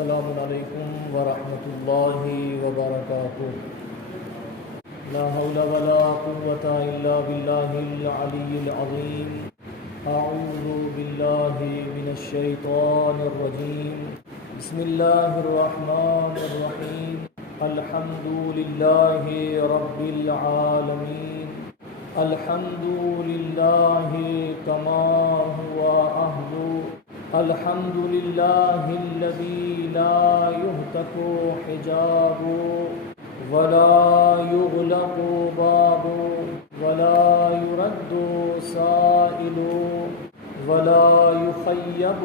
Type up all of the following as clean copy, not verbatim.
السلام علیکم ورحمۃ اللہ وبرکاتہ۔ لا حول ولا قوة الا باللہ العلی العظیم۔ اعوذ باللہ من الشیطان الرجیم۔ بسم اللہ الرحمن الرحیم۔ الحمد للہ رب العالمین۔ الحمد للہ کما هو اہل۔ الحمد للہ الذی لا یہتک حجاب ولا یغلق باب ولا يرد سائل ولا يخيب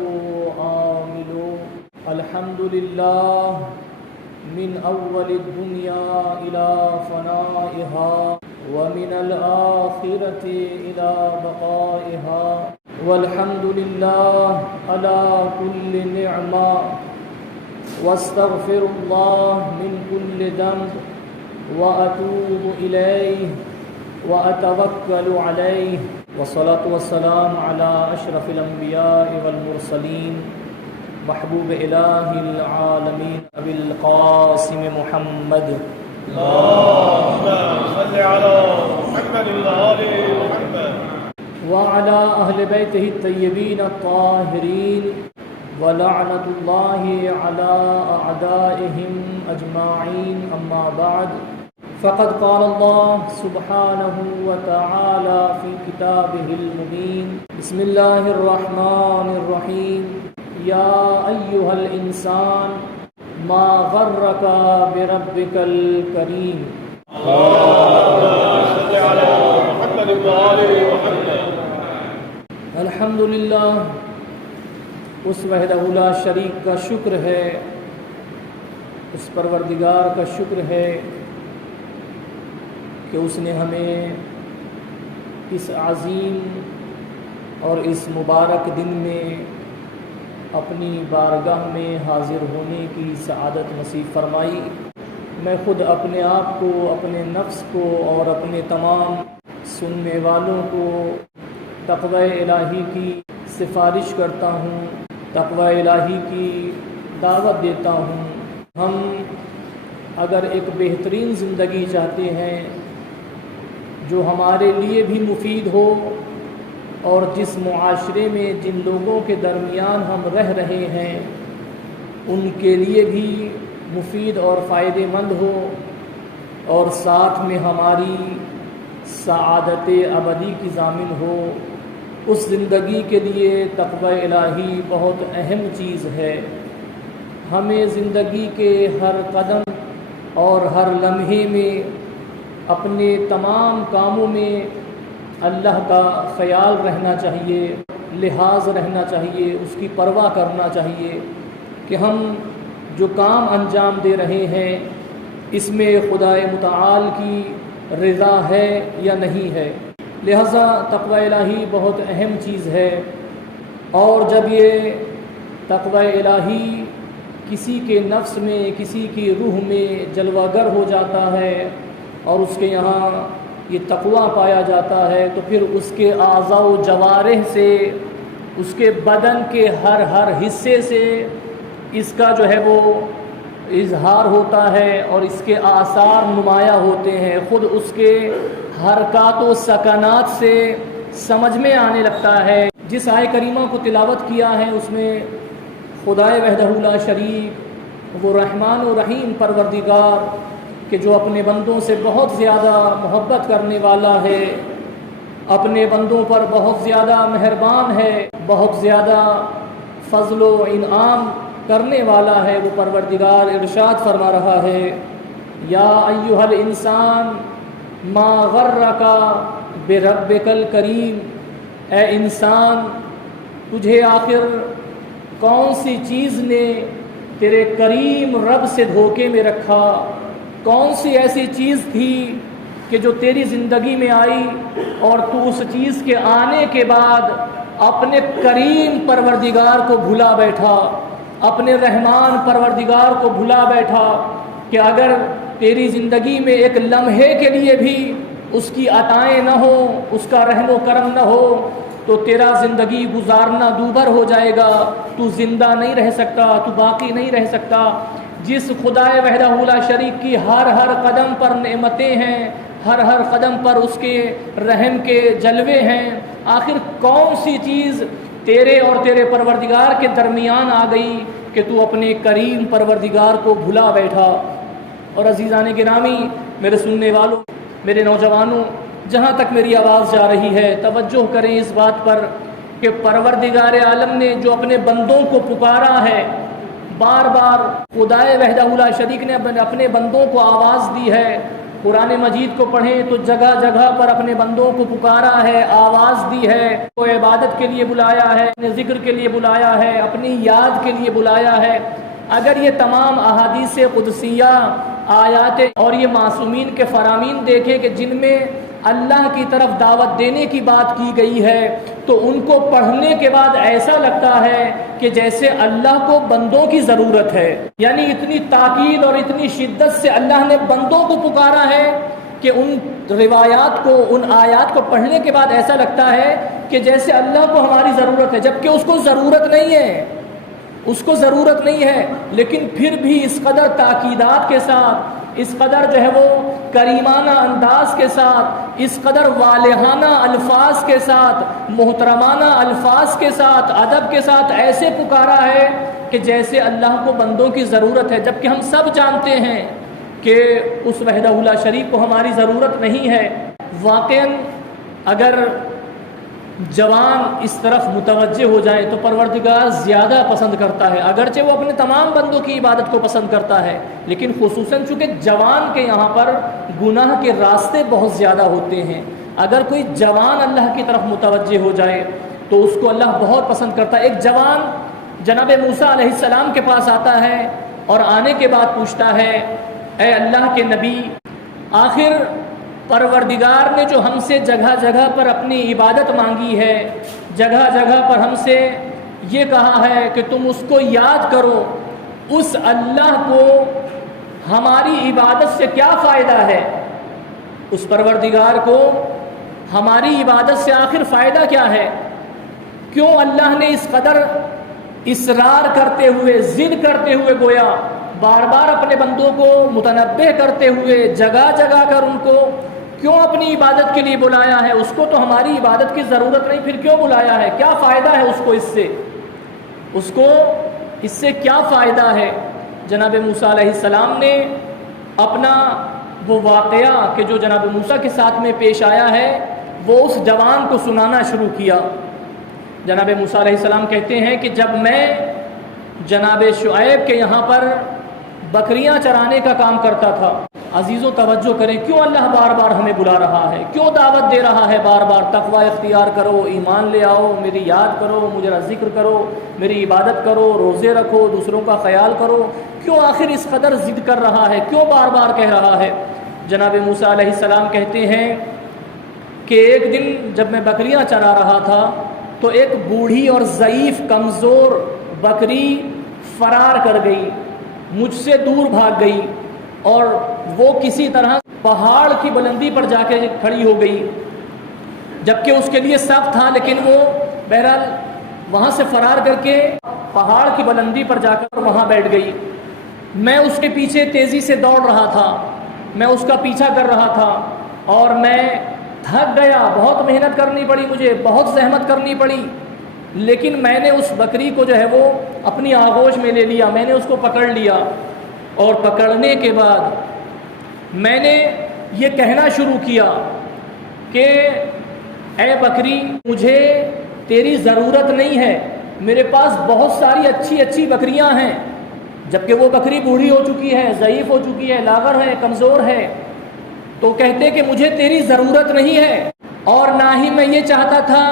عامل۔ الحمد للہ من اول الدنیا الى فنائها ومن الآخرة الى بقائها۔ والحمد للہ علی کل نعمة واستغفر اللہ من کل ذنب واتوب الیہ واتوکل علیہ۔ والصلاة والسلام علی اشرف الانبیاء والمرسلین محبوب الہ العالمین ابی القاسم محمد اللهم صل على محمد وآل محمد وعلى أهل بيته الطيبين الطاهرين ولعنة الله على أعدائهم أجمعين، أما بعد، فقد قال الله سبحانه وتعالى في كتابه المبين: بسم الله الرحمن الرحيم، يا أيها الإنسان ما غرك بربك الكريم۔ اللهم صل على محمد وآل محمد۔ الحمدللہ، اس وحدہ لا شریک کا شکر ہے، اس پروردگار کا شکر ہے کہ اس نے ہمیں اس عظیم اور اس مبارک دن میں اپنی بارگاہ میں حاضر ہونے کی سعادت نصیب فرمائی۔ میں خود اپنے آپ کو، اپنے نفس کو اور اپنے تمام سننے والوں کو تقوی الہی کی سفارش کرتا ہوں، تقوی الہی کی دعوت دیتا ہوں۔ ہم اگر ایک بہترین زندگی چاہتے ہیں جو ہمارے لیے بھی مفید ہو اور جس معاشرے میں جن لوگوں کے درمیان ہم رہ رہے ہیں ان کے لیے بھی مفید اور فائدہ مند ہو، اور ساتھ میں ہماری سعادت ابدی کی ضامن ہو، اس زندگی کے لیے تقوی الہی بہت اہم چیز ہے۔ ہمیں زندگی کے ہر قدم اور ہر لمحے میں اپنے تمام کاموں میں اللہ کا خیال رہنا چاہیے، لحاظ رہنا چاہیے، اس کی پرواہ کرنا چاہیے کہ ہم جو کام انجام دے رہے ہیں اس میں خدا متعال کی رضا ہے یا نہیں ہے۔ لہذا تقوی الہی بہت اہم چیز ہے، اور جب یہ تقوی الہی کسی کے نفس میں، کسی کی روح میں جلوہ گر ہو جاتا ہے اور اس کے یہاں یہ تقوی پایا جاتا ہے تو پھر اس کے اعضاء و جوارح سے، اس کے بدن کے ہر حصے سے اس کا جو ہے وہ اظہار ہوتا ہے اور اس کے آثار نمایاں ہوتے ہیں۔ خود اس کے حرکات و سکنات سے سمجھ میں آنے لگتا ہے۔ جس آیہ کریمہ کو تلاوت کیا ہے اس میں خدائے وحدہ لا شریک، وہ رحمان و رحیم پروردگار کہ جو اپنے بندوں سے بہت زیادہ محبت کرنے والا ہے، اپنے بندوں پر بہت زیادہ مہربان ہے، بہت زیادہ فضل و انعام کرنے والا ہے، وہ پروردگار ارشاد فرما رہا ہے: یا ایھا الانسان ما غرک بربک الکریم، اے انسان تجھے آخر کون سی چیز نے تیرے کریم رب سے دھوکے میں رکھا؟ کون سی ایسی چیز تھی کہ جو تیری زندگی میں آئی اور تو اس چیز کے آنے کے بعد اپنے کریم پروردگار کو بھلا بیٹھا، اپنے رحمان پروردگار کو بھلا بیٹھا کہ اگر تیری زندگی میں ایک لمحے کے لیے بھی اس کی عطائیں نہ ہوں، اس کا رحم و کرم نہ ہو تو تیرا زندگی گزارنا دوبھر ہو جائے گا، تو زندہ نہیں رہ سکتا، تو باقی نہیں رہ سکتا۔ جس خدائے وحدہ لا شریک کی ہر ہر قدم پر نعمتیں ہیں، ہر ہر قدم پر اس کے رحم کے جلوے ہیں، آخر کون سی چیز تیرے اور تیرے پروردگار کے درمیان آ گئی کہ تو اپنے کریم پروردگار کو بھلا بیٹھا؟ اور عزیزان گرامی، میرے سننے والوں، میرے نوجوانوں، جہاں تک میری آواز جا رہی ہے توجہ کریں اس بات پر کہ پروردگار عالم نے جو اپنے بندوں کو پکارا ہے، بار بار خدائے وحدہ لا شریک نے اپنے بندوں کو آواز دی ہے۔ قرآن مجید کو پڑھیں تو جگہ جگہ پر اپنے بندوں کو پکارا ہے، آواز دی ہے، وہ عبادت کے لیے بلایا ہے، اپنے ذکر کے لیے بلایا ہے، اپنی یاد کے لیے بلایا ہے۔ اگر یہ تمام احادیث قدسیہ، آیات اور یہ معصومین کے فرامین دیکھیں کہ جن میں اللہ کی طرف دعوت دینے کی بات کی گئی ہے، تو ان کو پڑھنے کے بعد ایسا لگتا ہے کہ جیسے اللہ کو بندوں کی ضرورت ہے۔ یعنی اتنی تاکید اور اتنی شدت سے اللہ نے بندوں کو پکارا ہے کہ ان روایات کو، ان آیات کو پڑھنے کے بعد ایسا لگتا ہے کہ جیسے اللہ کو ہماری ضرورت ہے، جبکہ اس کو ضرورت نہیں ہے، اس کو ضرورت نہیں ہے، لیکن پھر بھی اس قدر تاکیدات کے ساتھ، اس قدر جو ہے وہ کریمانہ انداز کے ساتھ، اس قدر والہانہ الفاظ کے ساتھ، محترمانہ الفاظ کے ساتھ، ادب کے ساتھ ایسے پکارا ہے کہ جیسے اللہ کو بندوں کی ضرورت ہے، جبکہ ہم سب جانتے ہیں کہ اس وحدہ لا شریک کو ہماری ضرورت نہیں ہے۔ واقعاً اگر جوان اس طرف متوجہ ہو جائے تو پروردگار زیادہ پسند کرتا ہے، اگرچہ وہ اپنے تمام بندوں کی عبادت کو پسند کرتا ہے، لیکن خصوصاً چونکہ جوان کے یہاں پر گناہ کے راستے بہت زیادہ ہوتے ہیں، اگر کوئی جوان اللہ کی طرف متوجہ ہو جائے تو اس کو اللہ بہت پسند کرتا ہے۔ ایک جوان جناب موسیٰ علیہ السلام کے پاس آتا ہے اور آنے کے بعد پوچھتا ہے، اے اللہ کے نبی، آخر پروردگار نے جو ہم سے جگہ جگہ پر اپنی عبادت مانگی ہے، جگہ جگہ پر ہم سے یہ کہا ہے کہ تم اس کو یاد کرو، اس اللہ کو ہماری عبادت سے کیا فائدہ ہے؟ اس پروردگار کو ہماری عبادت سے آخر فائدہ کیا ہے؟ کیوں اللہ نے اس قدر اصرار کرتے ہوئے، ضد کرتے ہوئے، گویا بار بار اپنے بندوں کو متنبہ کرتے ہوئے جگہ جگہ کر ان کو کیوں اپنی عبادت کے لیے بلایا ہے؟ اس کو تو ہماری عبادت کی ضرورت نہیں، پھر کیوں بلایا ہے؟ کیا فائدہ ہے اس کو اس سے؟ اس کو اس سے کیا فائدہ ہے؟ جناب موسیٰ علیہ السلام نے اپنا وہ واقعہ کہ جو جناب موسیٰ کے ساتھ میں پیش آیا ہے وہ اس جوان کو سنانا شروع کیا۔ جناب موسیٰ علیہ السلام کہتے ہیں کہ جب میں جناب شعیب کے یہاں پر بکریاں چرانے کا کام کرتا تھا، عزیزوں توجہ کریں، کیوں اللہ بار بار ہمیں بلا رہا ہے؟ کیوں دعوت دے رہا ہے بار بار؟ تقوی اختیار کرو، ایمان لے آؤ، میری یاد کرو، مجھے ذکر کرو، میری عبادت کرو، روزے رکھو، دوسروں کا خیال کرو۔ کیوں آخر اس قدر ضد کر رہا ہے؟ کیوں بار بار کہہ رہا ہے؟ جناب موسیٰ علیہ السلام کہتے ہیں کہ ایک دن جب میں بکریاں چرا رہا تھا تو ایک بوڑھی اور ضعیف کمزور بکری فرار کر گئی، مجھ سے دور بھاگ گئی، اور وہ کسی طرح پہاڑ کی بلندی پر جا کے کھڑی ہو گئی، جبکہ اس کے لیے سخت تھا، لیکن وہ بہرحال وہاں سے فرار کر کے پہاڑ کی بلندی پر جا کر وہاں بیٹھ گئی۔ میں اس کے پیچھے تیزی سے دوڑ رہا تھا، میں اس کا پیچھا کر رہا تھا، اور میں تھک گیا، بہت محنت کرنی پڑی، مجھے بہت زحمت کرنی پڑی، لیکن میں نے اس بکری کو جو ہے وہ اپنی آغوش میں لے لیا، میں نے اس کو پکڑ لیا، اور پکڑنے کے بعد میں نے یہ کہنا شروع کیا کہ اے بکری، مجھے تیری ضرورت نہیں ہے، میرے پاس بہت ساری اچھی اچھی بکریاں ہیں، جبکہ وہ بکری بوڑھی ہو چکی ہے، ضعیف ہو چکی ہے، لاغر ہے، کمزور ہے، تو کہتے کہ مجھے تیری ضرورت نہیں ہے، اور نہ ہی میں یہ چاہتا تھا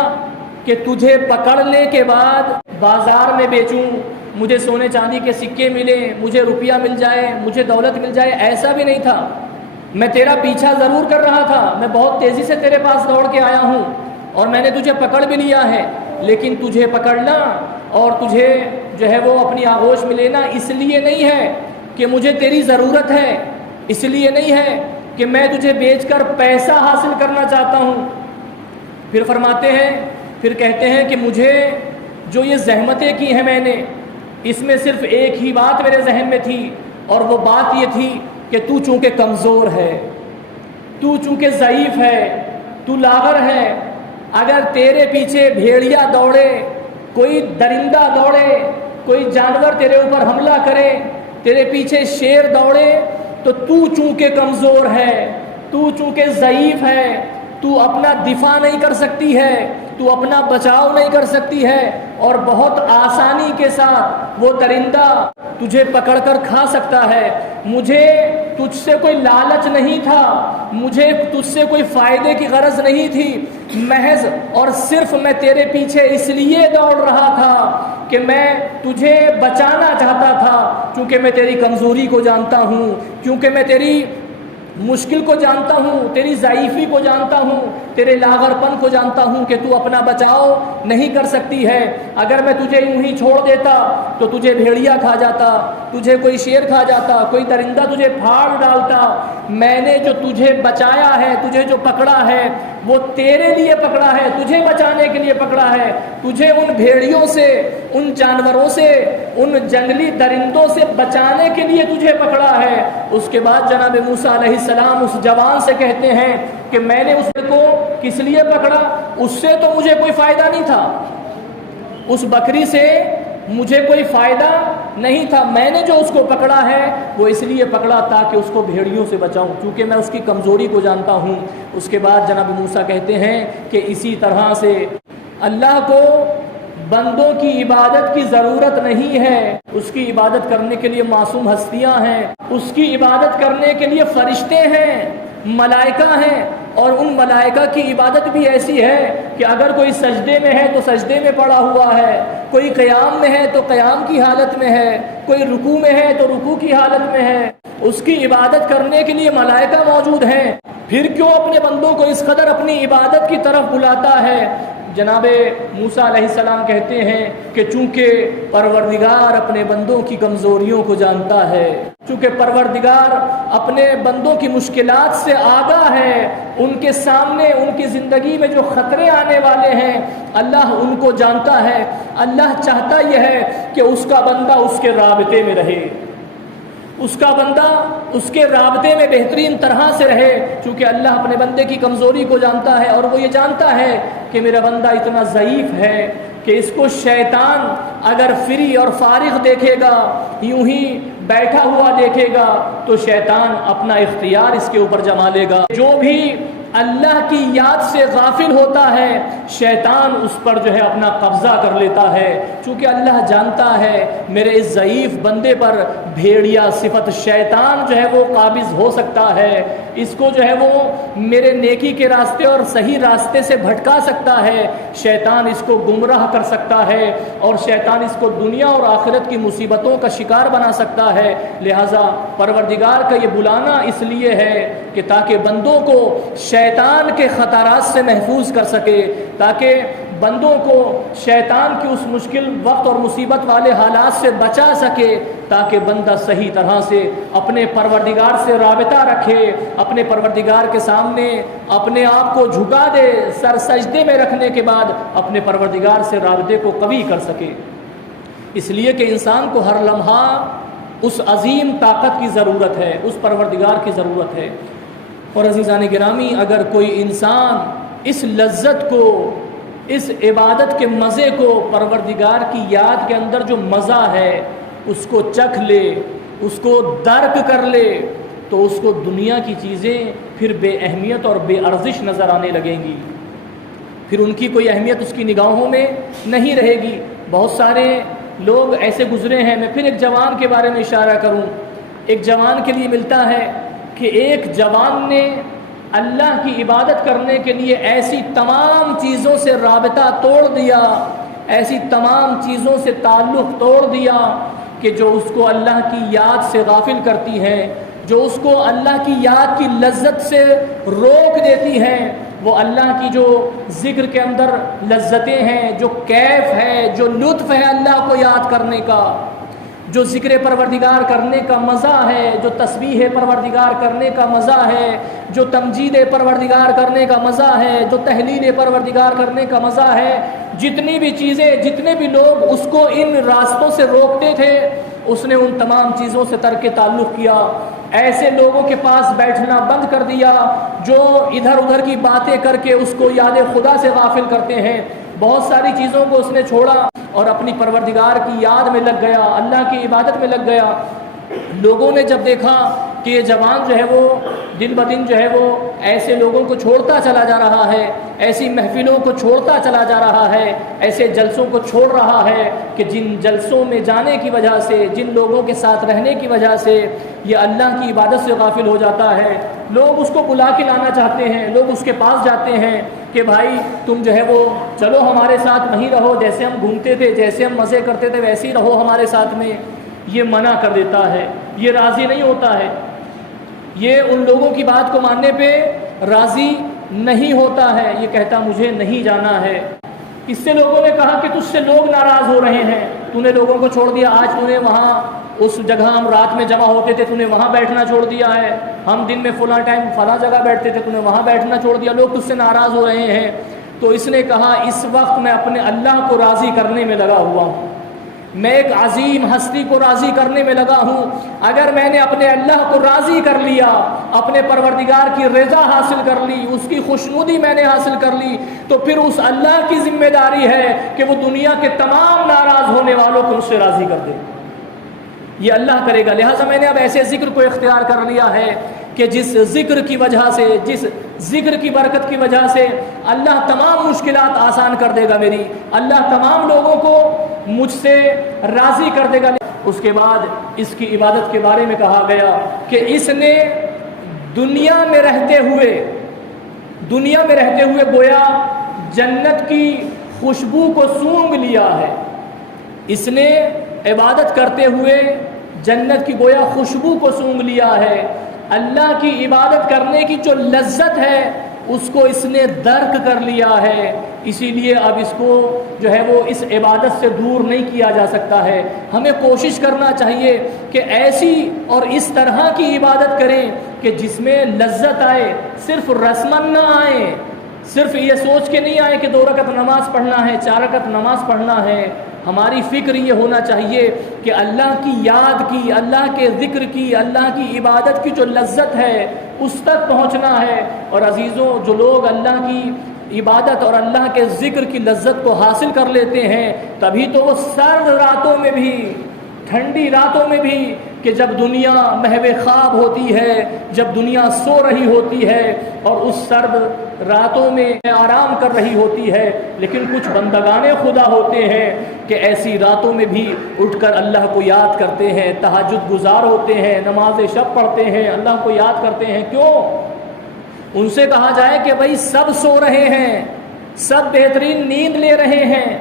کہ تجھے پکڑنے کے بعد بازار میں بیچوں، مجھے سونے چاندی کے سکے ملیں، مجھے روپیہ مل جائے، مجھے دولت مل جائے، ایسا بھی نہیں تھا۔ میں تیرا پیچھا ضرور کر رہا تھا، میں بہت تیزی سے تیرے پاس دوڑ کے آیا ہوں، اور میں نے تجھے پکڑ بھی لیا ہے، لیکن تجھے پکڑنا اور تجھے جو ہے وہ اپنی آغوش میں لینا اس لیے نہیں ہے کہ مجھے تیری ضرورت ہے، اس لیے نہیں ہے کہ میں تجھے بیچ کر پیسہ حاصل کرنا چاہتا ہوں۔ پھر فرماتے ہیں پھر کہتے ہیں کہ مجھے جو یہ زحمتیں کی ہیں میں نے، اس میں صرف ایک ہی بات میرے ذہن میں تھی، اور وہ بات یہ تھی کہ تو چونکہ کمزور ہے، تو چونکہ ضعیف ہے، تو لاغر ہے، اگر تیرے پیچھے بھیڑیا دوڑے، کوئی درندہ دوڑے، کوئی جانور تیرے اوپر حملہ کرے، تیرے پیچھے شیر دوڑے، تو چونکہ کمزور ہے، تو چونکہ ضعیف ہے، تو اپنا دفاع نہیں کر سکتی ہے، تو اپنا بچاؤ نہیں کر سکتی ہے، اور بہت آسانی کے ساتھ وہ درندہ تجھے پکڑ کر کھا سکتا ہے۔ مجھے تجھ سے کوئی لالچ نہیں تھا، مجھے تجھ سے کوئی فائدے کی غرض نہیں تھی، محض اور صرف میں تیرے پیچھے اس لیے دوڑ رہا تھا کہ میں تجھے بچانا چاہتا تھا، کیونکہ میں تیری کمزوری کو جانتا ہوں، کیونکہ میں تیری مشکل کو جانتا ہوں، تیری ضعیفی کو جانتا ہوں، تیرے لاغر پن کو جانتا ہوں کہ تو اپنا بچاؤ نہیں کر سکتی ہے۔ اگر میں تجھے یوں ہی چھوڑ دیتا تو تجھے بھیڑیا کھا جاتا، تجھے کوئی شیر کھا جاتا، کوئی درندہ تجھے پھاڑ ڈالتا۔ میں نے جو تجھے بچایا ہے، تجھے جو پکڑا ہے، وہ تیرے لیے پکڑا ہے، تجھے بچانے کے لیے پکڑا ہے، تجھے ان بھیڑیوں سے، ان جانوروں سے، ان جنگلی درندوں سے بچانے کے لیے تجھے پکڑا ہے۔ اس کے بعد جناب موسیٰ علیہ السلام اس جوان سے کہتے ہیں کہ میں نے اس کو کس لیے پکڑا؟ اس سے تو مجھے کوئی فائدہ نہیں تھا، اس بکری سے مجھے کوئی فائدہ نہیں تھا، میں نے جو اس کو پکڑا ہے وہ اس لیے پکڑا تاکہ اس کو بھیڑیوں سے بچاؤں، کیونکہ میں اس کی کمزوری کو جانتا ہوں۔ اس کے بعد جناب موسیٰ کہتے ہیں کہ اسی طرح سے اللہ کو بندوں کی عبادت کی ضرورت نہیں ہے، اس کی عبادت کرنے کے لیے معصوم ہستیاں ہیں، اس کی عبادت کرنے کے لیے فرشتے ہیں، ملائکہ ہیں، اور ان ملائکہ کی عبادت بھی ایسی ہے کہ اگر کوئی سجدے میں ہے تو سجدے میں پڑا ہوا ہے، کوئی قیام میں ہے تو قیام کی حالت میں ہے، کوئی رکوع میں ہے تو رکوع کی حالت میں ہے، اس کی عبادت کرنے کے لیے ملائکہ موجود ہیں۔ پھر کیوں اپنے بندوں کو اس قدر اپنی عبادت کی طرف بلاتا ہے؟ جناب موسیٰ علیہ السلام کہتے ہیں کہ چونکہ پروردگار اپنے بندوں کی کمزوریوں کو جانتا ہے، چونکہ پروردگار اپنے بندوں کی مشکلات سے آگاہ ہے، ان کے سامنے ان کی زندگی میں جو خطرے آنے والے ہیں اللہ ان کو جانتا ہے۔ اللہ چاہتا یہ ہے کہ اس کا بندہ اس کے رابطے میں رہے، اس کا بندہ اس کے رابطے میں بہترین طرح سے رہے، چونکہ اللہ اپنے بندے کی کمزوری کو جانتا ہے، اور وہ یہ جانتا ہے کہ میرا بندہ اتنا ضعیف ہے کہ اس کو شیطان اگر فری اور فارغ دیکھے گا، یوں ہی بیٹھا ہوا دیکھے گا، تو شیطان اپنا اختیار اس کے اوپر جما لے گا۔ جو بھی اللہ کی یاد سے غافل ہوتا ہے شیطان اس پر جو ہے اپنا قبضہ کر لیتا ہے، چونکہ اللہ جانتا ہے میرے اس ضعیف بندے پر بھیڑیا صفت شیطان جو ہے وہ قابض ہو سکتا ہے، اس کو جو ہے وہ میرے نیکی کے راستے اور صحیح راستے سے بھٹکا سکتا ہے، شیطان اس کو گمراہ کر سکتا ہے، اور شیطان اس کو دنیا اور آخرت کی مصیبتوں کا شکار بنا سکتا ہے۔ لہٰذا پروردگار کا یہ بلانا اس لیے ہے کہ تاکہ بندوں کو شیطان کے خطرات سے محفوظ کر سکے، تاکہ بندوں کو شیطان کی اس مشکل وقت اور مصیبت والے حالات سے بچا سکے، تاکہ بندہ صحیح طرح سے اپنے پروردگار سے رابطہ رکھے، اپنے پروردگار کے سامنے اپنے آپ کو جھکا دے، سر سجدے میں رکھنے کے بعد اپنے پروردگار سے رابطے کو قوی کر سکے۔ اس لیے کہ انسان کو ہر لمحہ اس عظیم طاقت کی ضرورت ہے، اس پروردگار کی ضرورت ہے۔ اور عزیزان گرامی، اگر کوئی انسان اس لذت کو، اس عبادت کے مزے کو، پروردگار کی یاد کے اندر جو مزہ ہے اس کو چکھ لے، اس کو درک کر لے، تو اس کو دنیا کی چیزیں پھر بے اہمیت اور بے ارزش نظر آنے لگیں گی، پھر ان کی کوئی اہمیت اس کی نگاہوں میں نہیں رہے گی۔ بہت سارے لوگ ایسے گزرے ہیں، میں پھر ایک جوان کے بارے میں اشارہ کروں۔ ایک جوان کے لیے ملتا ہے کہ ایک جوان نے اللہ کی عبادت کرنے کے لیے ایسی تمام چیزوں سے رابطہ توڑ دیا، ایسی تمام چیزوں سے تعلق توڑ دیا کہ جو اس کو اللہ کی یاد سے غافل کرتی ہیں، جو اس کو اللہ کی یاد کی لذت سے روک دیتی ہیں، وہ اللہ کی جو ذکر کے اندر لذتیں ہیں، جو کیف ہے، جو لطف ہے اللہ کو یاد کرنے کا، جو ذکر پروردگار کرنے کا مزہ ہے، جو تسبیح پروردگار کرنے کا مزہ ہے، جو تمجید پروردگار کرنے کا مزہ ہے، جو تحلیل پروردگار کرنے کا مزہ ہے، جتنی بھی چیزیں، جتنے بھی لوگ اس کو ان راستوں سے روکتے تھے، اس نے ان تمام چیزوں سے ترک تعلق کیا۔ ایسے لوگوں کے پاس بیٹھنا بند کر دیا جو ادھر ادھر کی باتیں کر کے اس کو یاد خدا سے غافل کرتے ہیں۔ بہت ساری چیزوں کو اس نے چھوڑا اور اپنی پروردگار کی یاد میں لگ گیا، اللہ کی عبادت میں لگ گیا۔ لوگوں نے جب دیکھا کہ یہ جوان جو ہے وہ دن بدن جو ہے وہ ایسے لوگوں کو چھوڑتا چلا جا رہا ہے، ایسی محفلوں کو چھوڑتا چلا جا رہا ہے، ایسے جلسوں کو چھوڑ رہا ہے کہ جن جلسوں میں جانے کی وجہ سے، جن لوگوں کے ساتھ رہنے کی وجہ سے یہ اللہ کی عبادت سے غافل ہو جاتا ہے، لوگ اس کو بلا کے لانا چاہتے ہیں، لوگ اس کے پاس جاتے ہیں کہ بھائی تم جو ہے وہ چلو ہمارے ساتھ وہیں رہو، جیسے ہم گھومتے تھے، جیسے ہم مزے کرتے تھے ویسے ہی رہو ہمارے ساتھ میں۔ یہ منع کر دیتا ہے، یہ راضی نہیں ہوتا ہے، یہ ان لوگوں کی بات کو ماننے پہ راضی نہیں ہوتا ہے، یہ کہتا مجھے نہیں جانا ہے۔ اس سے لوگوں نے کہا کہ تجھ سے لوگ ناراض ہو رہے ہیں، تو نے لوگوں کو چھوڑ دیا، آج تو نے وہاں اس جگہ ہم رات میں جمع ہوتے تھے تو نے وہاں بیٹھنا چھوڑ دیا ہے، ہم دن میں فلاں ٹائم فلاں جگہ بیٹھتے تھے تو نے وہاں بیٹھنا چھوڑ دیا، لوگ تجھ سے ناراض ہو رہے ہیں۔ تو اس نے کہا اس وقت میں اپنے اللہ کو راضی کرنے میں لگا ہوا ہوں، میں ایک عظیم ہستی کو راضی کرنے میں لگا ہوں۔ اگر میں نے اپنے اللہ کو راضی کر لیا، اپنے پروردگار کی رضا حاصل کر لی، اس کی خوشنودی میں نے حاصل کر لی، تو پھر اس اللہ کی ذمہ داری ہے کہ وہ دنیا کے تمام ناراض ہونے والوں کو اس سے راضی کر دے، یہ اللہ کرے گا۔ لہٰذا میں نے اب ایسے ذکر کو اختیار کر لیا ہے کہ جس ذکر کی وجہ سے، جس ذکر کی برکت کی وجہ سے اللہ تمام مشکلات آسان کر دے گا میری، اللہ تمام لوگوں کو مجھ سے راضی کر دے گا۔ اس کے بعد اس کی عبادت کے بارے میں کہا گیا کہ اس نے دنیا میں رہتے ہوئے گویا جنت کی خوشبو کو سونگھ لیا ہے، اس نے عبادت کرتے ہوئے جنت کی گویا خوشبو کو سونگھ لیا ہے، اللہ کی عبادت کرنے کی جو لذت ہے اس کو اس نے درک کر لیا ہے، اسی لیے اب اس کو جو ہے وہ اس عبادت سے دور نہیں کیا جا سکتا ہے۔ ہمیں کوشش کرنا چاہیے کہ ایسی اور اس طرح کی عبادت کریں کہ جس میں لذت آئے، صرف رسمن نہ آئے، صرف یہ سوچ کے نہیں آئے کہ 2 رکعت نماز پڑھنا ہے، 4 رکعت نماز پڑھنا ہے۔ ہماری فکر یہ ہونا چاہیے کہ اللہ کی یاد کی، اللہ کے ذکر کی، اللہ کی عبادت کی جو لذت ہے اس تک پہنچنا ہے۔ اور عزیزوں، جو لوگ اللہ کی عبادت اور اللہ کے ذکر کی لذت کو حاصل کر لیتے ہیں، تبھی تو وہ سرد راتوں میں بھی، ٹھنڈی راتوں میں بھی، کہ جب دنیا محو خواب ہوتی ہے، جب دنیا سو رہی ہوتی ہے اور اس سرد راتوں میں آرام کر رہی ہوتی ہے، لیکن کچھ بندگان خدا ہوتے ہیں کہ ایسی راتوں میں بھی اٹھ کر اللہ کو یاد کرتے ہیں، تہجد گزار ہوتے ہیں، نماز شب پڑھتے ہیں، اللہ کو یاد کرتے ہیں۔ کیوں؟ ان سے کہا جائے کہ بھائی سب سو رہے ہیں، سب بہترین نیند لے رہے ہیں،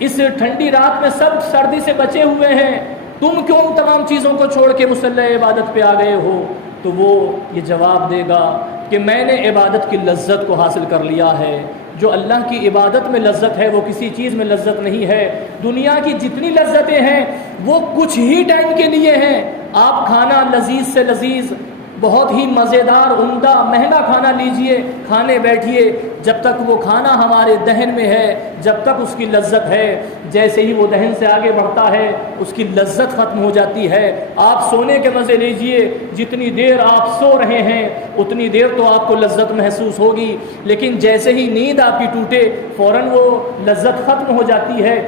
اس ٹھنڈی رات میں سب سردی سے بچے ہوئے ہیں، تم کیوں ان تمام چیزوں کو چھوڑ کے مصلی عبادت پہ آ گئے ہو؟ تو وہ یہ جواب دے گا کہ میں نے عبادت کی لذت کو حاصل کر لیا ہے۔ جو اللہ کی عبادت میں لذت ہے وہ کسی چیز میں لذت نہیں ہے۔ دنیا کی جتنی لذتیں ہیں وہ کچھ ہی ٹائم کے لیے ہیں۔ آپ کھانا لذیذ سے لذیذ، بہت ہی مزیدار، عمدہ، مہنگا کھانا لیجئے، کھانے بیٹھیے، جب تک وہ کھانا ہمارے دہن میں ہے، جب تک اس کی لذت ہے، جیسے ہی وہ دہن سے آگے بڑھتا ہے اس کی لذت ختم ہو جاتی ہے۔ آپ سونے کے مزے لیجئے، جتنی دیر آپ سو رہے ہیں اتنی دیر تو آپ کو لذت محسوس ہوگی، لیکن جیسے ہی نیند آپ کی ٹوٹے فوراً وہ لذت ختم ہو جاتی ہے۔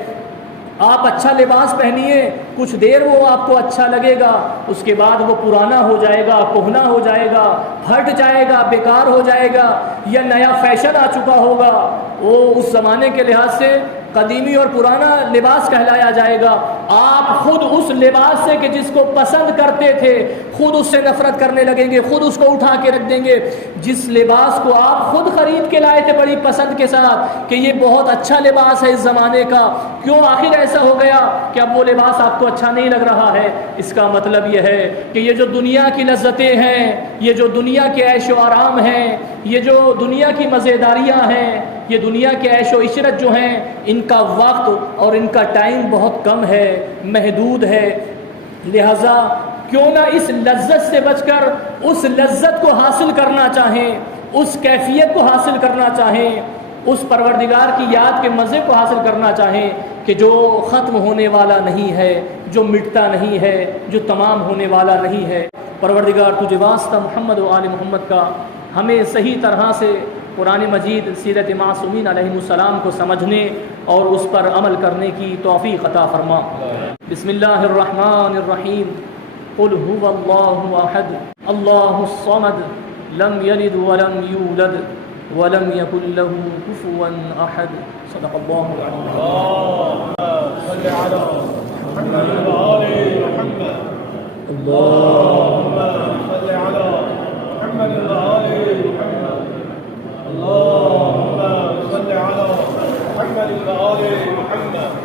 آپ اچھا لباس پہنیے، کچھ دیر وہ آپ کو اچھا لگے گا، اس کے بعد وہ پرانا ہو جائے گا، کہنا ہو جائے گا، پھٹ جائے گا، بیکار ہو جائے گا، یا نیا فیشن آ چکا ہوگا، وہ اس زمانے کے لحاظ سے قدیمی اور پرانا لباس کہلایا جائے گا۔ آپ خود اس لباس سے کہ جس کو پسند کرتے تھے خود اس سے نفرت کرنے لگیں گے، خود اس کو اٹھا کے رکھ دیں گے۔ جس لباس کو آپ خود خرید کے لائے تھے بڑی پسند کے ساتھ کہ یہ بہت اچھا لباس ہے اس زمانے کا، کیوں آخر ایسا ہو گیا کہ اب وہ لباس آپ کو اچھا نہیں لگ رہا ہے؟ اس کا مطلب یہ ہے کہ یہ جو دنیا کی لذتیں ہیں، یہ جو دنیا کے عیش و آرام ہیں، یہ جو دنیا کی مزیداریاں ہیں، یہ دنیا کے عیش و عشرت جو ہیں، ان کا وقت اور ان کا ٹائم بہت کم ہے، محدود ہے۔ لہذا کیوں نہ اس لذت سے بچ کر اس لذت کو حاصل کرنا چاہیں، اس کیفیت کو حاصل کرنا چاہیں، اس پروردگار کی یاد کے مزے کو حاصل کرنا چاہیں کہ جو ختم ہونے والا نہیں ہے، جو مٹتا نہیں ہے، جو تمام ہونے والا نہیں ہے۔ پروردگار تجھے واسطہ محمد و آل محمد کا ہمیں صحیح طرح سے قرآن مجید سیرت معصومین علیہ السلام کو سمجھنے اور اس پر عمل کرنے کی توفیق عطا فرما۔ بسم اللہ الرحمن الرحیم۔ قل هو اللہ احد اللہ الصمد لم یلد ولم یولد ولم یکن له کفوا احد۔ صدق اللہ العظیم۔ اللهم صل على محمد وآل محمد. اللهم صل على محمد وآل محمد. اللهم صل على محمد وآل محمد.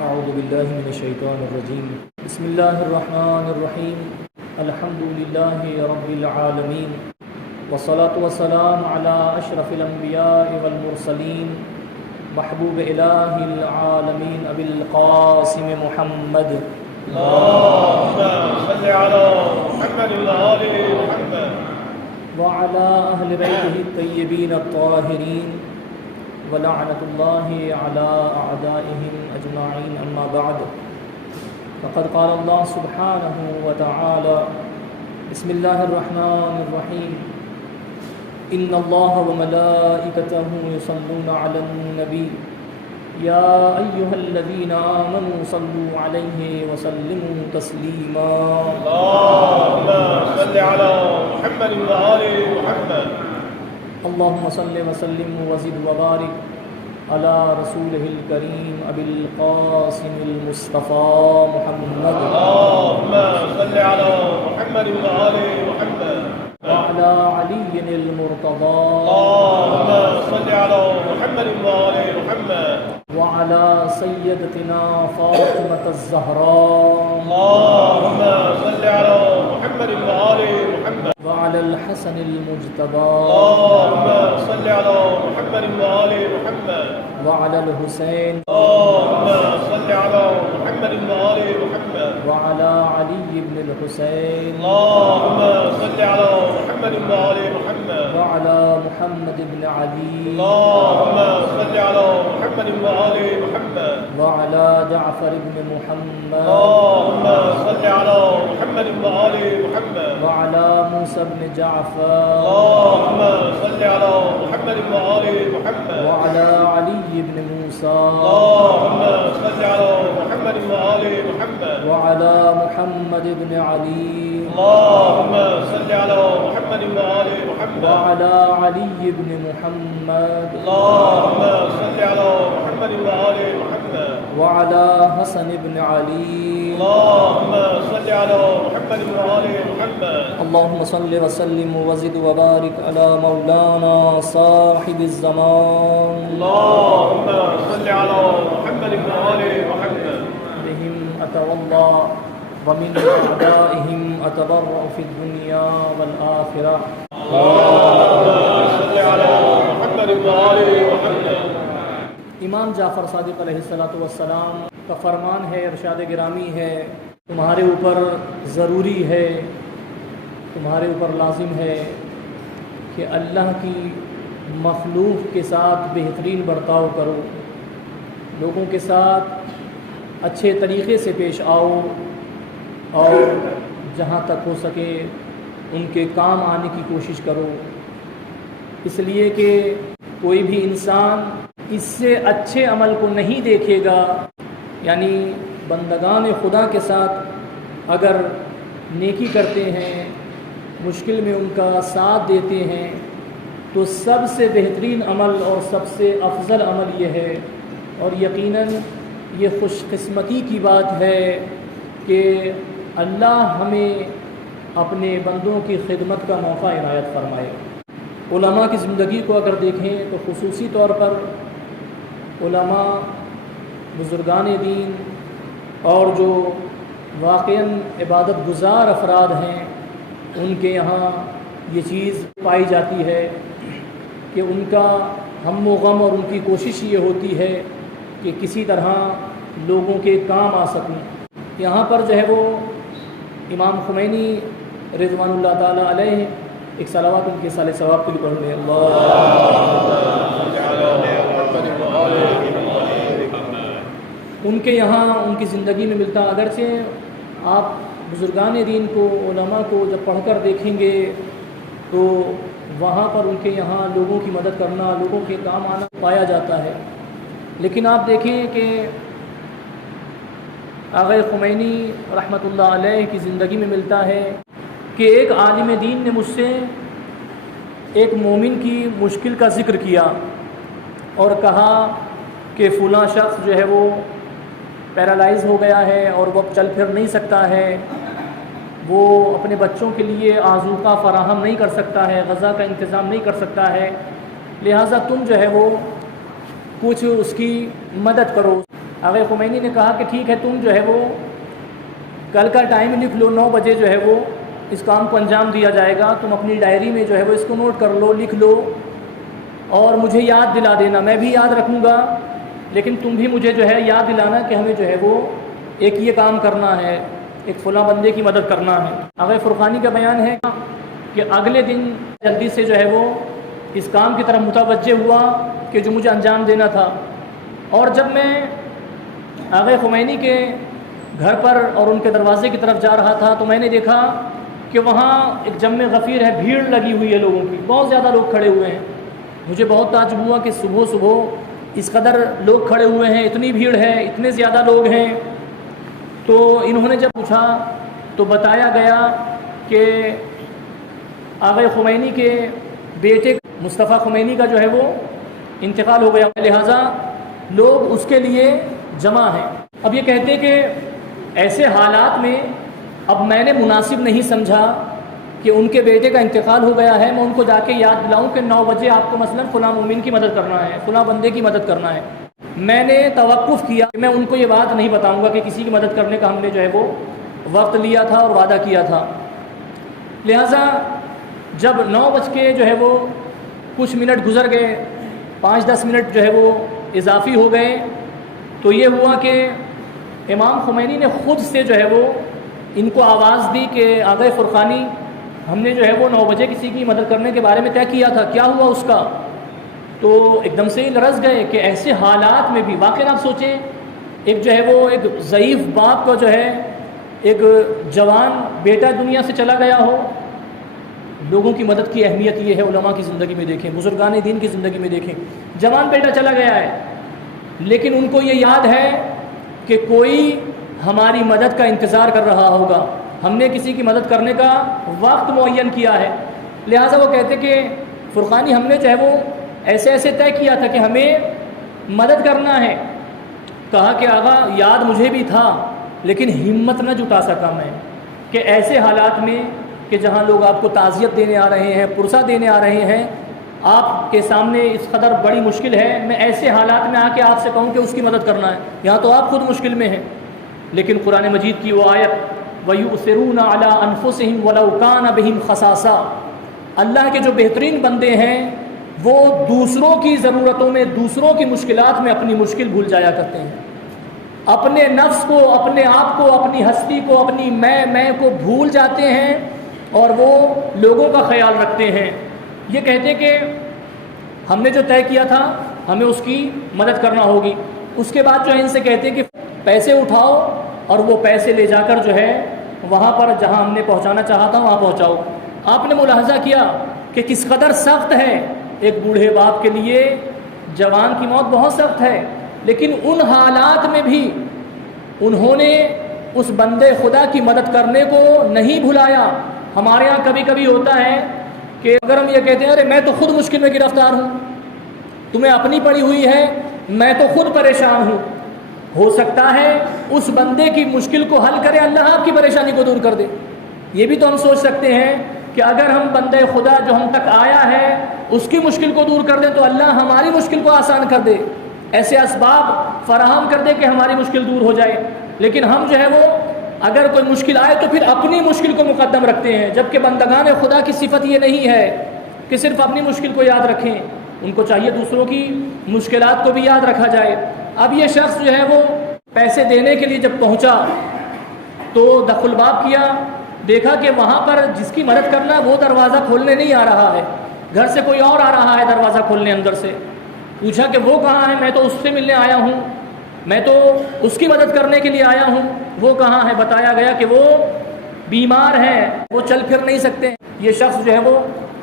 اعوذ باللہ من الشیطان الرجیم۔ بسم اللہ الرحمن الرحیم۔ الحمد للہ رب العالمین، والصلاة والسلام على اشرف الانبیاء والمرسلین، محبوب الہ العالمین ابی القاسم محمد۔ اللهم صل على محمد وآل محمد. وعلى أهل بيته الطيبين الطاهرين، ولعنة الله على أعدائهم أجمعين، أما بعد، فقد قال الله سبحانه وتعالى: بسم الله الرحمن الرحيم، إن الله وملائكته يصلون على النبي يا أيها الذين آمنوا صلوا عليه وسلموا تسليما۔ اللهم صل على محمد وآل محمد. اللهم صل وسلم وزد وبارك على رسوله الكريم أبي القاسم المصطفى محمد، اللهم صل على محمد وآل محمد. وعلى علي المرتضى، اللهم صل على محمد وآل محمد. وعلى سيدتنا فاطمة الزهراء، اللهم صل على محمد وآل محمد. وعلى الحسن المجتبى، اللهم صل على محمد وآل محمد. وعلى الحسين، اللهم صل على محمد وآل محمد. وعلى علي بن الحسين، اللهم صل على محمد وآل محمد. وعلى محمد بن علي، اللهم صل على محمد وآل محمد. وعلى جعفر بن محمد، اللهم صل على محمد وآل محمد. وعلى موسى بن جعفر، اللهم صل على محمد وآل محمد. وعلى علي بن موسى، اللهم صل على محمد وآل محمد. وعلى محمد بن علي، اللهم صل على محمد وآل محمد. وعلى علي بن محمد، اللهم صل على محمد وآل محمد. وعلى حسن بن علي، اللهم صل على محمد وآل محمد. اللهم صل وسلم وزد وبارك على مولانا صاحب الزمان، اللهم صل على محمد وآل محمد. بهم أتولى ومن أعدائهم أتبرأ في الدنيا والآخرة۔ اللهم صل على محمد وآل محمد. امام جعفر صادق علیہ السلام کا فرمان ہے، ارشاد گرامی ہے، تمہارے اوپر ضروری ہے، تمہارے اوپر لازم ہے کہ اللہ کی مخلوق کے ساتھ بہترین برتاؤ کرو، لوگوں کے ساتھ اچھے طریقے سے پیش آؤ، اور جہاں تک ہو سکے ان کے کام آنے کی کوشش کرو، اس لیے کہ کوئی بھی انسان اس سے اچھے عمل کو نہیں دیکھے گا، یعنی بندگان خدا کے ساتھ اگر نیکی کرتے ہیں، مشکل میں ان کا ساتھ دیتے ہیں، تو سب سے بہترین عمل اور سب سے افضل عمل یہ ہے، اور یقیناً یہ خوش قسمتی کی بات ہے کہ اللہ ہمیں اپنے بندوں کی خدمت کا موقع عنایت فرمائے۔ علماء کی زندگی کو اگر دیکھیں تو خصوصی طور پر علماء، بزرگان دین اور جو واقعاً عبادت گزار افراد ہیں، ان کے یہاں یہ چیز پائی جاتی ہے کہ ان کا ہم و غم اور ان کی کوشش یہ ہوتی ہے کہ کسی طرح لوگوں کے کام آ سکوں۔ یہاں پر جو ہے وہ امام خمینی رضوان اللہ تعالیٰ علیہ ایک صلوات ان کے سال ثواب کے لیے پڑھ لیں. ان کے یہاں ان کی زندگی میں ملتا. اگرچہ آپ بزرگان دین کو علماء کو جب پڑھ کر دیکھیں گے تو وہاں پر ان کے یہاں لوگوں کی مدد کرنا، لوگوں کے کام آنا پایا جاتا ہے. لیکن آپ دیکھیں کہ آغا خمینی رحمۃ اللہ علیہ کی زندگی میں ملتا ہے کہ ایک عالم دین نے مجھ سے ایک مومن کی مشکل کا ذکر کیا اور کہا کہ فلاں شخص جو ہے وہ پیرالائز ہو گیا ہے اور وہ اب چل پھر نہیں سکتا ہے، وہ اپنے بچوں کے لیے آذوقہ فراہم نہیں کر سکتا ہے، غذا کا انتظام نہیں کر سکتا ہے، لہٰذا تم جو ہے وہ کچھ اس کی مدد کرو. آغا خمینی نے کہا کہ ٹھیک ہے، تم جو ہے وہ کل کا ٹائم لکھ لو، 9 بجے جو ہے وہ اس کام کو انجام دیا جائے گا. تم اپنی ڈائری میں جو ہے وہ اس کو نوٹ کر لو، لکھ لو اور مجھے یاد دلا دینا. میں بھی یاد رکھوں گا، لیکن تم بھی مجھے جو ہے یاد دلانا کہ ہمیں جو ہے وہ ایک یہ کام کرنا ہے، ایک فلاں بندے کی مدد کرنا ہے. آغا فرقانی کا بیان ہے کہ اگلے دن جلدی سے جو ہے وہ اس کام کی طرف متوجہ ہوا کہ جو مجھے انجام دینا تھا. اور جب میں آغا خمینی کے گھر پر اور ان کے دروازے کی طرف جا رہا تھا تو میں نے دیکھا کہ وہاں ایک جمع غفیر ہے، بھیڑ لگی ہوئی ہے لوگوں کی، بہت زیادہ لوگ کھڑے ہوئے ہیں. مجھے بہت تعجب ہوا کہ صبح صبح اس قدر لوگ کھڑے ہوئے ہیں، اتنی بھیڑ ہے، اتنے زیادہ لوگ ہیں. تو انہوں نے جب پوچھا تو بتایا گیا کہ آغا خمینی کے بیٹے مصطفیٰ خمینی کا جو ہے وہ انتقال ہو گیا، لہٰذا لوگ اس کے لیے جمع ہیں. اب یہ کہتے کہ ایسے حالات میں اب میں نے مناسب نہیں سمجھا کہ ان کے بیٹے کا انتقال ہو گیا ہے، میں ان کو جا کے یاد دلاؤں کہ 9 بجے آپ کو مثلا فلاں مومن کی مدد کرنا ہے، فلاں بندے کی مدد کرنا ہے. میں نے توقف کیا کہ میں ان کو یہ بات نہیں بتاؤں گا کہ کسی کی مدد کرنے کا ہم نے جو ہے وہ وقت لیا تھا اور وعدہ کیا تھا. لہٰذا جب 9 بج کے جو ہے وہ کچھ منٹ گزر گئے، 5-10 منٹ جو ہے وہ اضافی ہو گئے، تو یہ ہوا کہ امام خمینی نے خود سے جو ہے وہ ان کو آواز دی کہ آغا فرقانی، ہم نے جو ہے وہ 9 بجے کسی کی مدد کرنے کے بارے میں طے کیا تھا، کیا ہوا اس کا؟ تو ایک دم سے لرز گئے کہ ایسے حالات میں بھی واقعی آپ سوچیں، ایک جو ہے وہ ایک ضعیف باپ کا جو ہے ایک جوان بیٹا دنیا سے چلا گیا ہو. لوگوں کی مدد کی اہمیت یہ ہے، علماء کی زندگی میں دیکھیں، بزرگان دین کی زندگی میں دیکھیں، جوان بیٹا چلا گیا ہے لیکن ان کو یہ یاد ہے کہ کوئی ہماری مدد کا انتظار کر رہا ہوگا، ہم نے کسی کی مدد کرنے کا وقت معین کیا ہے. لہٰذا وہ کہتے کہ فرقانی ہم نے جو ہے وہ ایسے ایسے طے کیا تھا کہ ہمیں مدد کرنا ہے. کہا کہ آغا یاد مجھے بھی تھا لیکن ہمت نہ جٹا سکا میں کہ ایسے حالات میں کہ جہاں لوگ آپ کو تعزیت دینے آ رہے ہیں، پرسہ دینے آ رہے ہیں، آپ کے سامنے اس قدر بڑی مشکل ہے، میں ایسے حالات میں آ کے آپ سے کہوں کہ اس کی مدد کرنا ہے. یہاں تو آپ خود مشکل میں ہیں. لیکن قرآن مجید کی وہ آیت وَيُؤْثِرُونَ عَلَىٰ أَنفُسِهِمْ وَلَوْ كَانَ بِهِمْ خَصَاصَةٌ، اللہ کے جو بہترین بندے ہیں وہ دوسروں کی ضرورتوں میں، دوسروں کی مشکلات میں اپنی مشکل بھول جایا کرتے ہیں. اپنے نفس کو، اپنے آپ کو، اپنی ہستی کو، اپنی میں کو بھول جاتے ہیں اور وہ لوگوں کا خیال رکھتے ہیں. یہ کہتے کہ ہم نے جو طے کیا تھا ہمیں اس کی مدد کرنا ہوگی. اس کے بعد جو ہے ان سے کہتے کہ پیسے اٹھاؤ اور وہ پیسے لے جا کر جو ہے وہاں پر جہاں ہم نے پہنچانا چاہا تھا وہاں پہنچاؤ. آپ نے ملاحظہ کیا کہ کس قدر سخت ہے ایک بوڑھے باپ کے لیے، جوان کی موت بہت سخت ہے، لیکن ان حالات میں بھی انہوں نے اس بندے خدا کی مدد کرنے کو نہیں بھلایا. ہمارے ہاں کبھی کبھی ہوتا ہے کہ اگر ہم یہ کہتے ہیں ارے میں تو خود مشکل میں گرفتار ہوں، تمہیں اپنی پڑی ہوئی ہے، میں تو خود پریشان ہوں، ہو سکتا ہے اس بندے کی مشکل کو حل کرے اللہ آپ کی پریشانی کو دور کر دے. یہ بھی تو ہم سوچ سکتے ہیں کہ اگر ہم بندے خدا جو ہم تک آیا ہے اس کی مشکل کو دور کر دیں تو اللہ ہماری مشکل کو آسان کر دے، ایسے اسباب فراہم کر دے کہ ہماری مشکل دور ہو جائے. لیکن ہم جو ہے وہ اگر کوئی مشکل آئے تو پھر اپنی مشکل کو مقدم رکھتے ہیں، جبکہ بندگان خدا کی صفت یہ نہیں ہے کہ صرف اپنی مشکل کو یاد رکھیں، ان کو چاہیے دوسروں کی مشکلات کو بھی یاد رکھا جائے. اب یہ شخص جو ہے وہ پیسے دینے کے لیے جب پہنچا تو دخل الباب کیا، دیکھا کہ وہاں پر جس کی مدد کرنا وہ دروازہ کھولنے نہیں آ رہا ہے، گھر سے کوئی اور آ رہا ہے دروازہ کھولنے اندر سے۔ پوچھا کہ وہ کہاں ہے؟ میں تو اس سے ملنے آیا ہوں، میں تو اس کی مدد کرنے کے لیے آیا ہوں، وہ کہاں ہے؟ بتایا گیا کہ وہ بیمار ہیں، وہ چل پھر نہیں سکتے۔ یہ شخص جو ہے وہ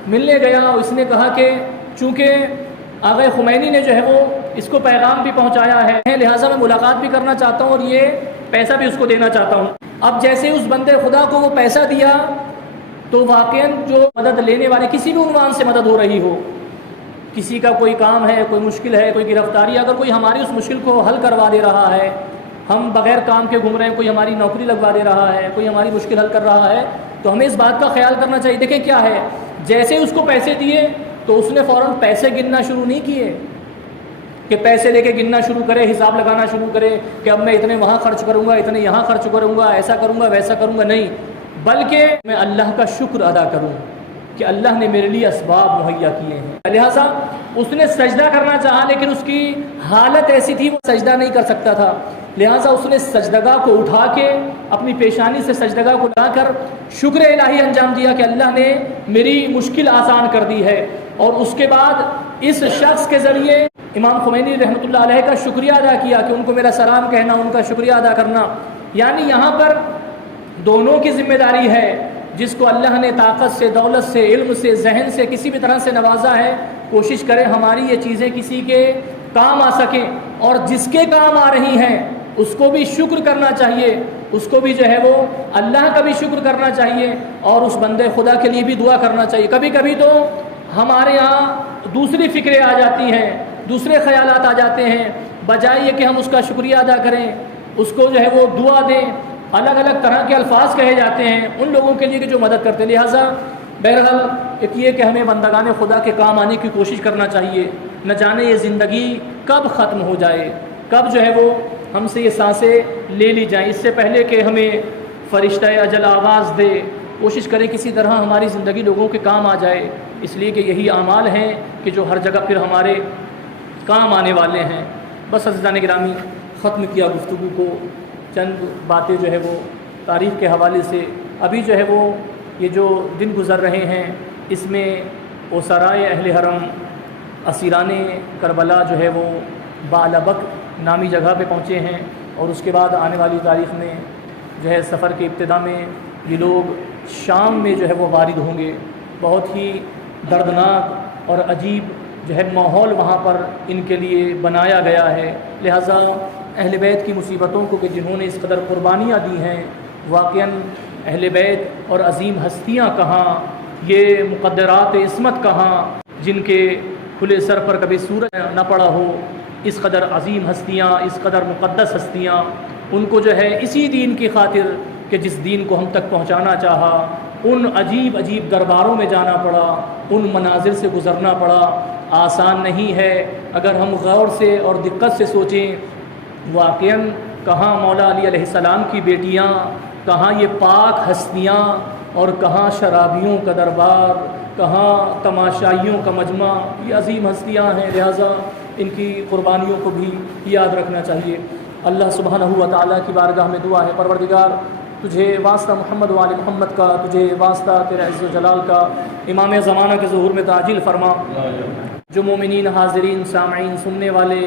ملنے گیا اور اس نے کہا کہ چونکہ آغا خمینی نے جو ہے وہ اس کو پیغام بھی پہنچایا ہے، لہٰذا میں ملاقات بھی کرنا چاہتا ہوں اور یہ پیسہ بھی اس کو دینا چاہتا ہوں۔ اب جیسے اس بندے خدا کو وہ پیسہ دیا تو واقعاً جو مدد لینے والے کسی بھی عنوان سے مدد ہو رہی ہو، کسی کا کوئی کام ہے، کوئی مشکل ہے، کوئی گرفتاری، اگر کوئی ہماری اس مشکل کو حل کروا دے رہا ہے، ہم بغیر کام کے گھوم رہے ہیں، کوئی ہماری نوکری لگوا دے رہا ہے، کوئی ہماری مشکل حل کر رہا ہے، تو ہمیں اس بات کا خیال کرنا چاہیے۔ دیکھیں کیا ہے، جیسے اس کو پیسے دیے تو اس نے فوراً پیسے گننا شروع نہیں کیے کہ پیسے لے کے گننا شروع کرے، حساب لگانا شروع کرے کہ اب میں اتنے وہاں خرچ کروں گا، اتنے یہاں خرچ کروں گا، ایسا کروں گا، ویسا کروں گا، نہیں، بلکہ میں اللہ کا شکر ادا کروں کہ اللہ نے میرے لیے اسباب مہیا کیے ہیں۔ لہٰذا اس نے سجدہ کرنا چاہا لیکن اس کی حالت ایسی تھی وہ سجدہ نہیں کر سکتا تھا، لہٰذا اس نے سجدگاہ کو اٹھا کے اپنی پیشانی سے سجدگاہ کو لا کر شکر الہی انجام دیا کہ اللہ نے میری مشکل آسان کر دی ہے، اور اس کے بعد اس شخص کے ذریعے امام خمینی رحمۃ اللہ علیہ کا شکریہ ادا کیا کہ ان کو میرا سلام کہنا، ان کا شکریہ ادا کرنا۔ یعنی یہاں پر دونوں کی ذمہ داری ہے، جس کو اللہ نے طاقت سے، دولت سے، علم سے، ذہن سے، کسی بھی طرح سے نوازا ہے، کوشش کرے ہماری یہ چیزیں کسی کے کام آ سکیں، اور جس کے کام آ رہی ہیں اس کو بھی شکر کرنا چاہیے، اس کو بھی جو ہے وہ اللہ کا بھی شکر کرنا چاہیے، اور اس بندے خدا کے لیے بھی دعا کرنا چاہیے۔ کبھی کبھی تو ہمارے یہاں دوسری فکریں آ جاتی ہیں، دوسرے خیالات آ جاتے ہیں، بجائے کہ ہم اس کا شکریہ ادا کریں، اس کو جو ہے وہ دعا دیں، الگ الگ طرح کے الفاظ کہے جاتے ہیں ان لوگوں کے لیے کہ جو مدد کرتے ہیں۔ لہٰذا بہرحال ایک یہ کہ ہمیں بندگان خدا کے کام آنے کی کوشش کرنا چاہیے، نہ جانے یہ زندگی کب ختم ہو جائے، کب جو ہے وہ ہم سے یہ سانسیں لے لی جائیں، اس سے پہلے کہ ہمیں فرشتہ اجل آواز دے، کوشش کریں کسی طرح ہماری زندگی لوگوں کے کام آ جائے، اس لیے کہ یہی اعمال ہیں کہ جو ہر جگہ پھر ہمارے کام آنے والے ہیں۔ بس عزیزان گرامی، ختم کیا گفتگو کو، چند باتیں جو ہے وہ تاریخ کے حوالے سے۔ ابھی جو ہے وہ یہ جو دن گزر رہے ہیں اس میں اسرائے اہل حرم، اسیران کربلا جو ہے وہ بالابک نامی جگہ پہ پہنچے ہیں، اور اس کے بعد آنے والی تاریخ میں جو ہے سفر کے ابتدا میں یہ لوگ شام میں جو ہے وہ وارد ہوں گے۔ بہت ہی دردناک اور عجیب جو ہے ماحول وہاں پر ان کے لیے بنایا گیا ہے، لہٰذا اہل بیت کی مصیبتوں کو کہ جنہوں نے اس قدر قربانیاں دی ہیں، واقعاً اہل بیت اور عظیم ہستیاں کہاں، یہ مقدرات عصمت کہاں جن کے کھلے سر پر کبھی سورج نہ پڑا ہو، اس قدر عظیم ہستیاں، اس قدر مقدس ہستیاں، ان کو جو ہے اسی دین کی خاطر کہ جس دین کو ہم تک پہنچانا چاہا، ان عجیب عجیب درباروں میں جانا پڑا، ان مناظر سے گزرنا پڑا۔ آسان نہیں ہے اگر ہم غور سے اور دقت سے سوچیں، واقعاً کہاں مولا علی علیہ السلام کی بیٹیاں، کہاں یہ پاک ہستیاں، اور کہاں شرابیوں کا دربار، کہاں تماشائیوں کا مجمع، یہ عظیم ہستیاں ہیں، لہٰذا ان کی قربانیوں کو بھی یاد رکھنا چاہیے۔ اللہ سبحانہ و تعالیٰ کی بارگاہ میں دعا ہے، پروردگار تجھے واسطہ محمد و آل محمد کا، تجھے واسطہ تیرے عز و جلال کا، امام زمانہ کے ظہور میں تعجیل فرما۔ جو مومنین، حاضرین، سامعین، سننے والے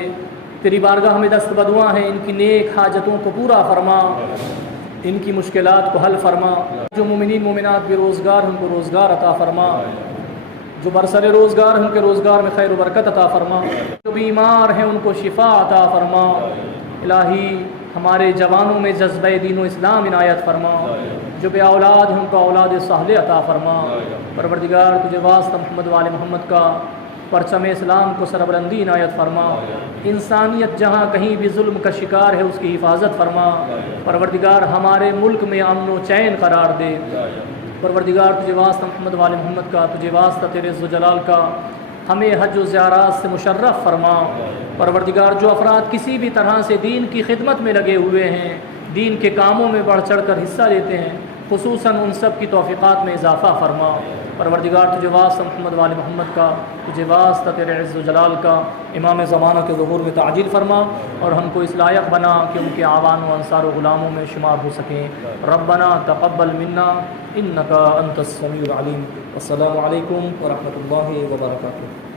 تیری بارگاہ میں دست بدعا ہیں، ان کی نیک حاجتوں کو پورا فرما، ان کی مشکلات کو حل فرما۔ جو مومنین مومنات بے روزگار، ان کو روزگار عطا فرما، جو برسر روزگار ہیں ان کے روزگار میں خیر و برکت عطا فرما، جو بیمار ہیں ان کو شفا عطا فرما۔ الہی ہمارے جوانوں میں جذبہ دین و اسلام عنایت فرما، جو بے اولاد ہیں ان کو اولاد صالح عطا فرما۔ پروردگار تجھے واسطہ محمد و آل محمد کا، پرچم اسلام کو سربلندی عنایت فرما۔ انسانیت جہاں کہیں بھی ظلم کا شکار ہے اس کی حفاظت فرما۔ پروردگار ہمارے ملک میں امن و چین قرار دے۔ پروردگار تجھے واسطہ محمد و آل محمد کا، تجھے واسطہ تیرے عز و جلال کا، ہمیں حج و زیارات سے مشرف فرما۔ پروردگار جو افراد کسی بھی طرح سے دین کی خدمت میں لگے ہوئے ہیں، دین کے کاموں میں بڑھ چڑھ کر حصہ لیتے ہیں، خصوصاً ان سب کی توفیقات میں اضافہ فرما۔ پروردگار تجھے واسطہ محمد وال محمد کا، تجھے واسطہ تیرے عز و جلال کا امام زمانہ کے ظہور میں تعجیل فرما، اور ہم کو اس لائق بنا کہ ان کے آوان و انصار و غلاموں میں شمار ہو سکیں۔ ربنا تقبل منا انک انت السمیع العلیم۔ السلام علیکم ورحمۃ اللہ وبرکاتہ۔